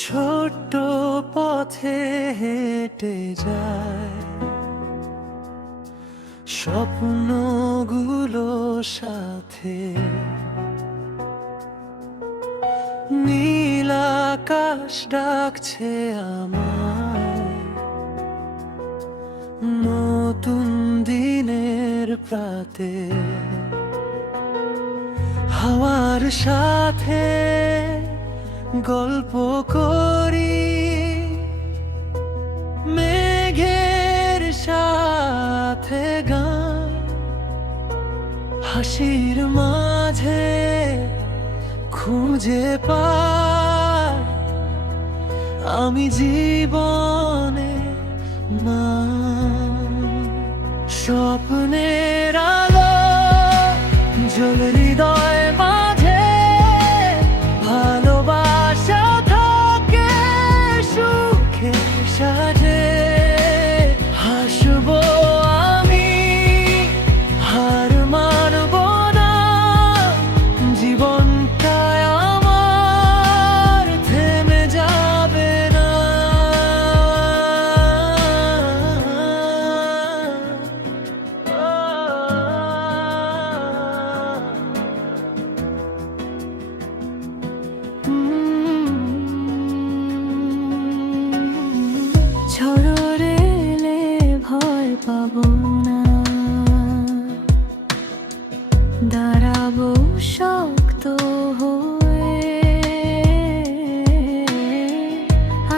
ছোট্ট পথে হেঁটে যায় স্বপ্নগুলো সাথে, নীল আকাশ ডাকছে আমায় নতুন দিনের প্রাতে। হাওয়ার সাথে গল্প করি, মেঘের সাথে গান, হাসির মাঝে খুঁজে পাই আমি জীবনে মান। স্বপ্নের আলো জ্বলে হৃদয় মাঝে, ভালোবাসা থাকে সুখের সাজে। হাসবো আমি, হার মানব না, জীবনটায় আমার থেমে যাবে না। ঝড় এলে ভয় পাবো না, দাঁড়াবো শক্ত হয়ে।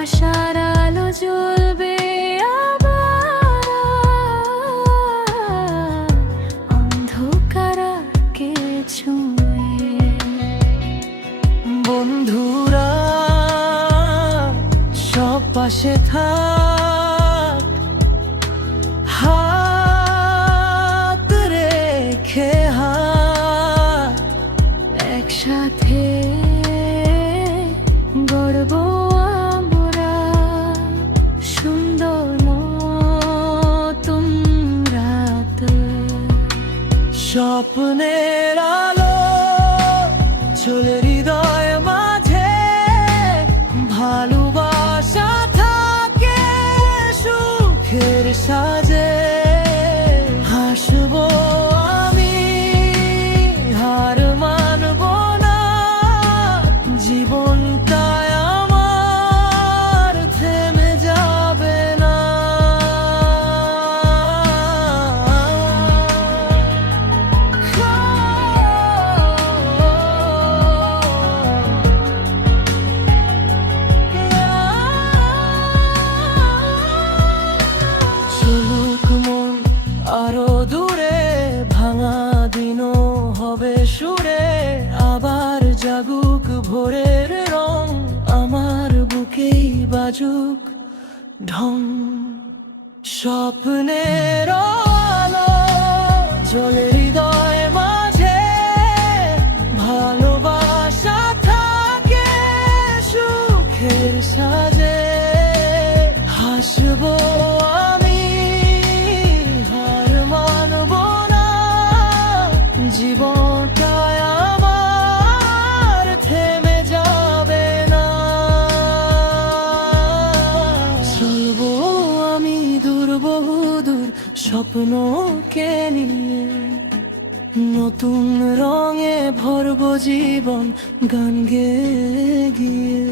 আশার আলো জ্বলবে আবার, অন্ধকারকে ছুঁয়ে। বন্ধুরা সব পাশে থাক, হাত রেখে হাত, একসাথে গড়ব আমরা সুন্দর নতুন রাত। স্বপ্নের আলো চলে হৃদয় মাঝে, ভালোবাসা থাকে সুখের সাজে। হাসবো আমি, হার মানব না, জীবনটায় আমার থেমে যাবে না। চলুক মন আরো দূরে, ভাঙা দিনও হবে সুরে। আবার জাগুক ভোরের রং, আমার বুকেই বাজুক ঢং। স্বপ্নের আলো জ্বলে হৃদয় মাঝে, ভালোবাসা থাকে সুখের সাজে। হাসবো আমি, হার মানব না, জীবনটায় আমার থেমে যাবে না। চলবো আমি দূর বহুদূর স্বপ্নকে নিয়ে, নতুন রঙে ভরবো জীবন গান গেয়ে গিয়ে।